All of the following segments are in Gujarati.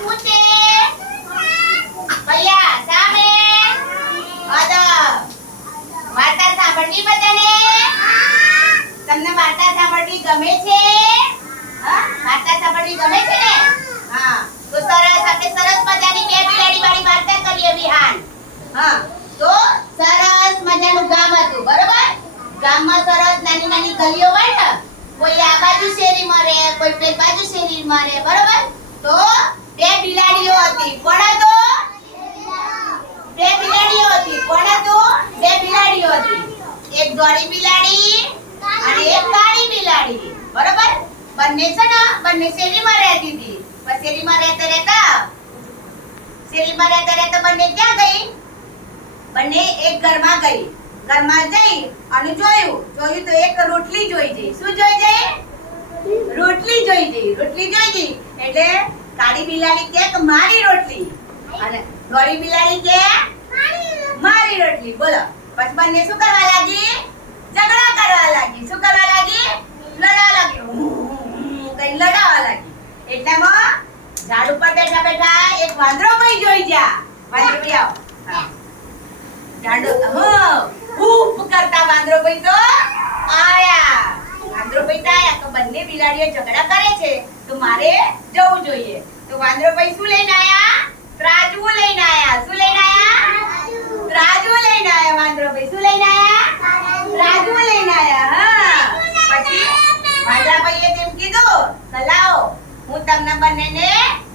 શું છે ભૈયા સામે વાર્તા સાંભળવી બધાને તમને વાર્તા સાંભળવી ગમે છે વાર્તા સાંભળવી ગમે છે ને હા તો સરસ આપણે સરસ મજાની બે બિલાડી વાળી વાર્તા કરીએ વિહાન હા તો સરસ મજાનું ગામ હતું બરોબર ગામમાં સરસ નાની નાની ગલીઓ હોય ને કોઈ આ બાજુ શેરીમાં રહે કોઈ પેલી બાજુ શેરીમાં રહે બરોબર તો બે બિલાડીઓ હતી કોણ હતો બે બિલાડીઓ હતી કોણ હતું બે બિલાડીઓ હતી એક ધોળી બિલાડી અને એક કાળી બિલાડી બરોબર બંને છે ને બંને શેરીમાં રહેતી હતી પણ શેરીમાં રહેતા બંને ક્યાં ગઈ બંને એક ઘરમાં ગઈ ઘરમાં જઈ અને જોયું તો એક રોટલી જોઈ જઈ શું જોઈ જઈ રોટલી જોઈ જઈ એટલે કાળી બિલાડી કે મારી રોટલી અને ધોળી બિલાડી કે મારી રોટલી બોલો પછી બંને શું કરવા લાગી ઝઘડા કરવા લાગી શું કરવા લાગી લડવા લાગી કઈ લડાવા લાગી એટલામાં ઝાડ ઉપર બેઠા બેઠા એક વાંદરો ભાઈ જોઈ જા વાંદરો ભાઈ આવો ઝાડ ઉપ કરતા વાંદરો ભાઈ તો આયા વાંદરો ભાઈ તો આયા તો બંને બિલાડીઓ ઝઘડા કરે છે તો મારે જવું જોઈએ તો વાંદરો ભાઈ શું લઈને આયા ત્રાજવું લઈને આયા શું લઈને આયા ત્રાજવું લઈને આયા વાંદરો ભાઈ શું લઈને આયા ત્રાજવું લઈને આયા હા પછી વાંદરા ભાઈએ તેમ કીધું લાવો હું તમને બંનેને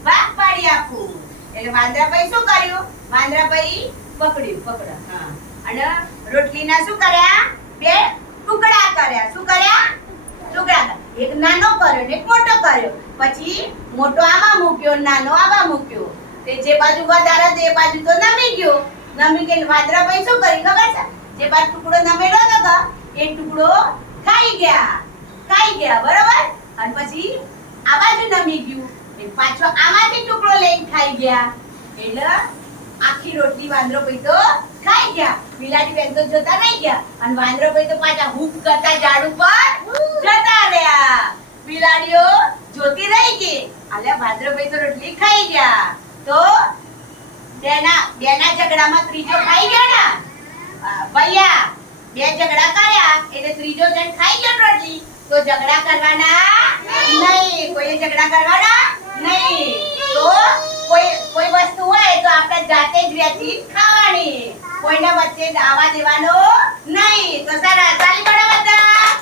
ભાગ પાડી આપું એટલે વાંદરા ભાઈ શું કર્યું વાંદરા ભાઈ પકડા હા અને રોટલીના શું કર્યા બે ટુકડા કર્યા શું કર્યા ટુકડા એક નાનો કર્યો ને એક મોટો કર્યો પછી મોટો આમાં મૂક્યો નાનો આમાં મૂક્યો તે જે બાજુ વધારે તે બાજુ તો નમી ગયો નમી ગયો વાંદરા ભાઈ શું કરી ખબર છે જે બાજુ ટુકડો નમેલો હતો એ ટુકડો ખાઈ ગયા બરોબર અને પછી આ બાજુ નમી ગયું એ પાછો આમાંથી ટુકડો લઈને ખાઈ ગયા એટલે આખી રોટલી વાંદરો ભાઈ તો ખાઈ ગયા બિલાડી બેન તો જોતા રહી ગયા અને વાંદરો ભાઈ તો પાછા હૂપ કરતા ઝાડ ઉપર જતા રહ્યા બિલાડીઓ જોતી રહી ગઈ આલે વાંદરો ભાઈ તો રોટલી ખાઈ ગયા તો બેના ઝઘડામાં ત્રીજો ખાઈ ગયો ને ભૈયા બે ઝઘડા કર્યા એટલે ત્રીજો જણ ખાઈ ગયો રોટલી તો ઝઘડા કરવાના નહીં કોઈ ઝઘડા કરવાના નહીં તો કોઈ વસ્તુ હોય તો આપણે જાતે જ વેચી ખાવાની કોઈના વચ્ચે આવા દેવાનો નહીં તો સારા તાલી પાડો બધા